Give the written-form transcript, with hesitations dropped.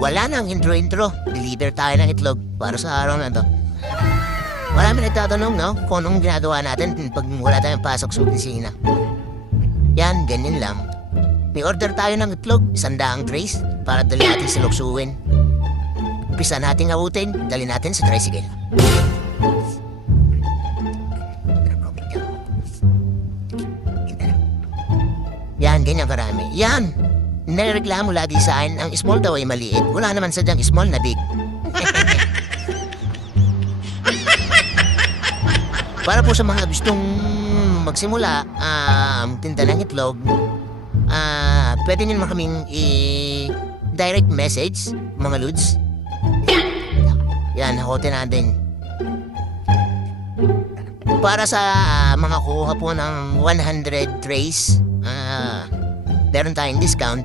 Wala nang intro-intro. Deliver tayo ng itlog para sa araw na to. Marami nagtatanong, no? Kung anong ginagawa natin pag wala tayong pasok sa opisina. Yan, ganyan lang. May order tayo ng itlog, 100 trays, para dali natin sa luksuin. Umpisa natin abutin, dali natin sa tricycle. Yan, ganyan karami. Yan! Nareklamo lagi sa akin, ang small daw ay maliit. Wala naman sadyang small na big. Para po sa mga gustong magsimula, tinda ng itlog, pwede nyo naman kaming direct message, mga lods. Yan, hakotin natin. Para sa mga kuha po ng 100 trays, meron tayong discount.